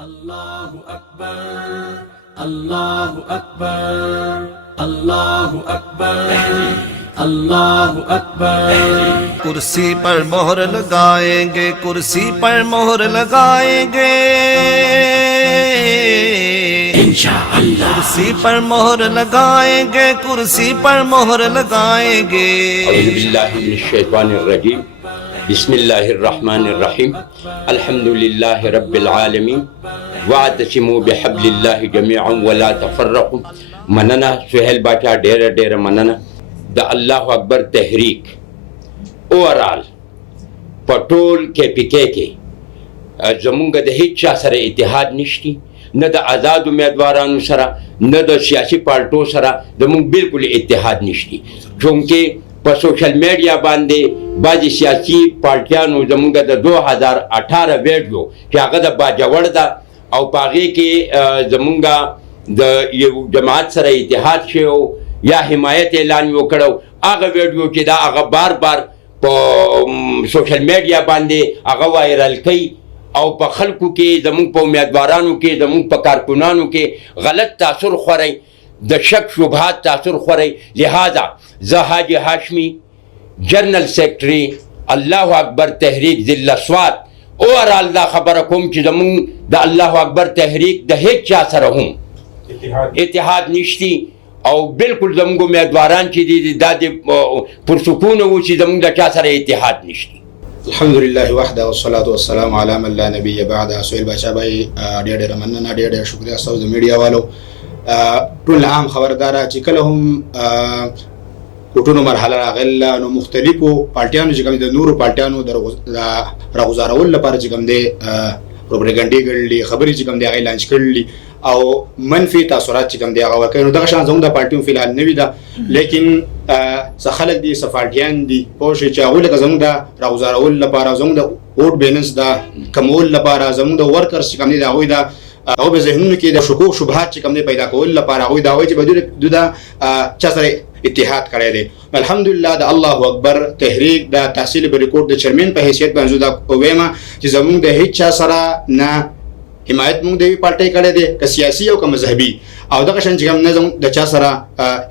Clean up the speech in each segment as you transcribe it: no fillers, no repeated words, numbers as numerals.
Allahu Akbar, Allahu Akbar, Allahu Akbar, Allahu Akbar। कुर्सी पर मोहर लगाएंगे, कुर्सी पर मोहर लगाएंगे इंशाअल्लाह। कुर्सी पर मोहर लगाएंगे, कुर्सी पर मोहर लगाएंगे। औज़ु बिल्लाहि मिनश शैतानिर रजीम। बिस्मिल्लाहिर रहमानिर रहीम। अल्हम्दुलिल्लाहि रब्बिल आलमीन। वातसिमू बिहब्लिल्लाहि जमीअन वला तफर्रकू। मनना सुहेल बाचा ढेर मनना द अल्लाह अकबर तहरीक ओवरऑल पटोल के पिके के जमुंग द हिच्चा सरे इतिहाद निश्ती न द आज़ाद उम्मीदवारानू सरा न द सियासी पार्टो सरा जमुंग बिल्कुल इतिहाद निश्ती। चूँकि पर सोशल मीडिया बांधे बाजी सियासी पार्टियानू जमुंग द 2018 वीडियो कि अगर द बाजवड़ दा और पागे के जमुंगा द ये जमात सरा इतिहाद से हो या हिमायत ऐलान वो करो आगे वीडियो के दा आगे बार बार सोशल मीडिया बांधे आगे वायरल कई और पर खल्कु के जमुंग पर उम्मीदवारानू के जमुंग पर कारकुनानू के गलत तासुर ख़ुराई द शक शुभात तासुर ख़ुराई। लिहाजा ज़हाज हाशमी जनरल सेक्रेटरी अल्लाह अकबर तहरीक ज़िल्ला स्वात ओवरऑल दा खबर कुम कि जमुंग द अल्लाह अकबर तहरीक द हिच चा सरहूं इतिहाद निश्ती और बिल्कुल जमुंग उम्मीदवारान की दी दादे पुरसुकून वो ची जमुंग द चा सर इतिहाद निश्ती। अल्हम्दुलिल्लाह वहदा वस्सलातु वस्सलामु अला मन ला नबिय्य बअदा। सोहेल बादशाह भाई ढेर मनना ढेर शुक्रिया सब मीडिया वालों टुल आम खबरदारा چې کله هم کوټونو مرحله راغله نو مختلفو پارټیانو چې کوم د نورو پارټیانو د راغزارول لپاره چې کوم د پروپاګاندا ګړلې خبرې چې کوم د هغه لانچ کړلې او منفي تاثیرات چې کوم دی هغه ورکړي نو دغه شان زموږ د پارټیو فلحال نه وي ده، لیکن څه خلک دي سفارټیان دي پوه شي چې هغوی لکه زموږ د راغزارول لپاره زموږ د ووټ بیلنس د کمول لپاره زموږ د ورکرز چې کوم دي د هغوی د او به ذهنونو کې د شکوک شبهات چې کوم دی پیدا کول لپاره هغوی دا وایي چې به د چا سره اتحاد کړی دی. الحمدلله د الله اکبر تحریک د تحصیل بریکوټ د چیرمن په حیثیت باندې دا وایم چې زموږ د هیڅ چا سره نه حمایت موږ د یوې پارټۍ کړی دی که سیاسي او که مذهبي او دغه شان چې کوم نه زموږ د چا سره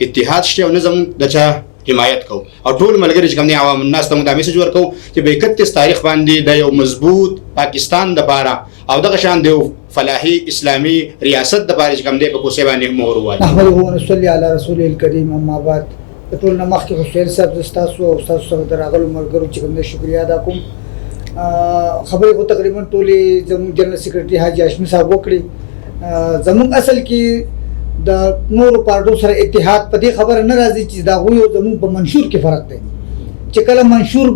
اتحاد شته او نه زموږ د چا حمایت کو او ټول ملګري چې کوم دي عوام الناس ته موږ دا میسج ورکو چې په 31 تاریخ باندې د یو مضبوط پاکستان د لپاره او دغه شان د فلاحي اسلامي ریاست د لپاره چې کوم دی په کوڅه باندې مهر وایي. نحمده ونصلي علی رسول الکریم. اما بعد ټول نه مخکې حسین صاحب تاسو او تاسو سره درغلو ملګرو چې کوم دی شکریا ادا کوم. خبرې خو تقریبا ټولې زموږ جنرال سیکریټري حاجي هاشمي صاحب وکړي. زموږ اصل کې د نورو پارټو سره اتحاد په دې خبره نه راځي چې دا غوي زموږ په منشور کې فرق دی چې کله منشور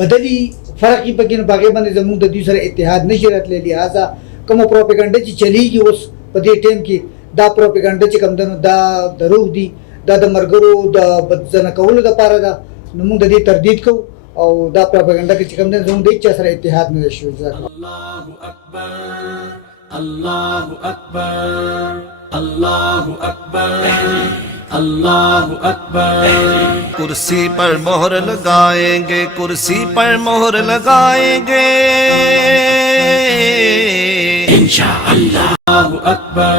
بدلی فرق یې پکې نه باغې باندې زموږ د دې سره اتحاد نشي راتلی. لہذا کوم پروپاګاندا چې چلیږي اوس په دې ټیم کې دا پروپاګاندا چې کوم دنو دا دروغ دي دا د مرګرو د بدزنه کولو لپاره ده نو موږ د دې تردید کوو او دا پروپاګاندا کې چې کوم دنو زموږ د هیڅ سره اتحاد نه شي. Allahu Akbar, Allahu Akbar, Allahu Akbar, Allahu Akbar। कुर्सी पर मोहर लगाएंगे, कुर्सी पर मोहर लगाएंगे इंशाअल्लाह। Allahu Akbar,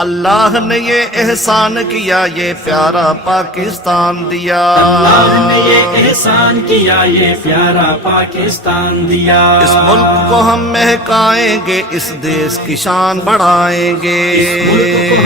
अल्लाह ने ये एहसान किया, ये प्यारा पाकिस्तान दिया। अल्लाह ने ये एहसान किया, ये प्यारा पाकिस्तान दिया। इस मुल्क को हम महकाएंगे, इस देश की शान बढ़ाएंगे। इस मुल्क को